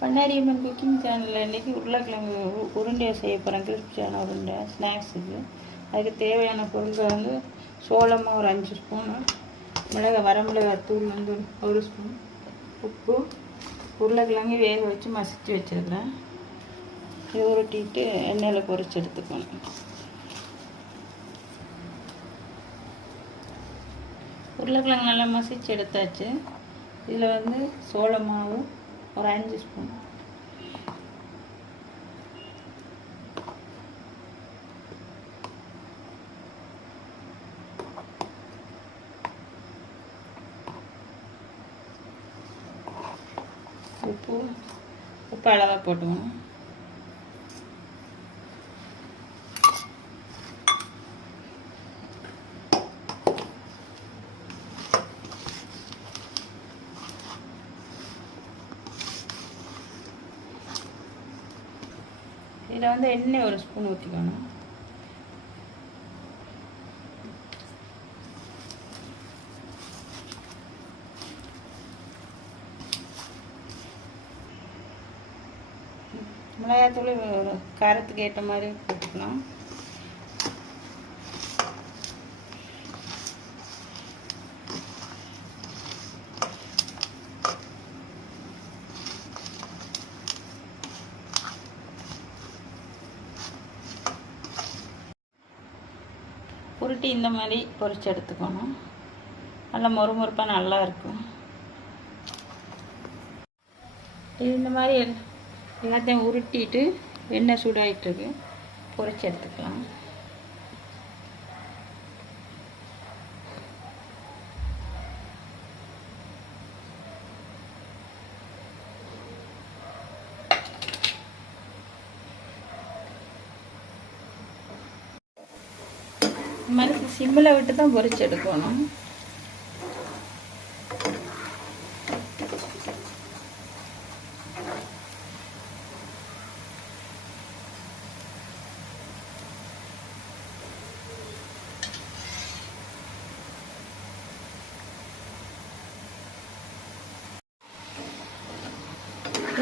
Bannariamman cooking சேனலில் இன்றைக்கி உருளைக்கிழங்கு உருண்டையை செய்ய போகிறேன். கிறிஸ்பியான உருண்டை ஸ்நாக்ஸுக்கு. அதுக்கு தேவையான பொருட்கள் வந்து சோளமாக ஒரு 5 ஸ்பூனு, வரமிளகாய் தூள் வந்து 1 ஸ்பூன், உப்பு, உருளைக்கிழங்கு வேக வச்சு மசிச்சு வச்சுருக்கிறேன். இது உருட்டிட்டு எண்ணெயில் பொரிச்சு எடுத்துக்கணும். உருளைக்கிழங்கு நல்லா மசிச்சு எடுத்தாச்சு. இதில் வந்து சோள மாவு ஒரு 5 ஸ்பூன், உப்பு அளவாக போட்டுக்கணும். இதில் வந்து எண்ணெய் 1 ஸ்பூன் ஊற்றிக்கணும். மிளகாத்தூள் காரத்துக்கு ஏற்ற மாதிரி போட்டுக்கலாம். உருட்டி இந்த மாதிரி பொரிச்சு எடுத்துக்கணும். நல்லா மொறுமொறுப்பாக நல்லா இருக்கும். இந்த மாதிரி எல்லாத்தையும் உருட்டிட்டு எண்ணெய் சூடாகிட்டுருக்கு, பொரிச்சு எடுத்துக்கலாம். இந்த மாதிரி சிம்மில் விட்டு தான் பொரிச்சு எடுக்கணும்.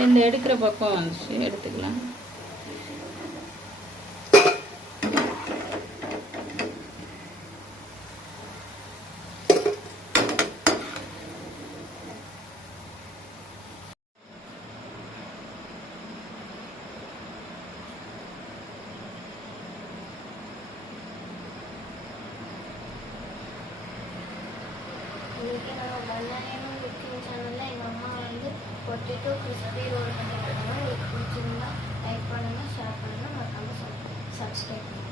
இந்த எடுக்கிற பக்கம் வந்துச்சு, எடுத்துக்கலாம். இன்றைக்கி நம்ம பண்ணாரியம்மன் குக்கிங் சேனலில் எங்கள் அம்மா வந்து பொட்டேட்டோ கிறிஸ்பி ரோல் பண்ணிட்டு இருக்காங்க. உங்களுக்கு பிடிச்சிருந்தா லைக் பண்ணுங்கள், ஷேர் பண்ணுங்கள், மறக்காமல் சப்ஸ்கிரைப் பண்ணுங்கள்.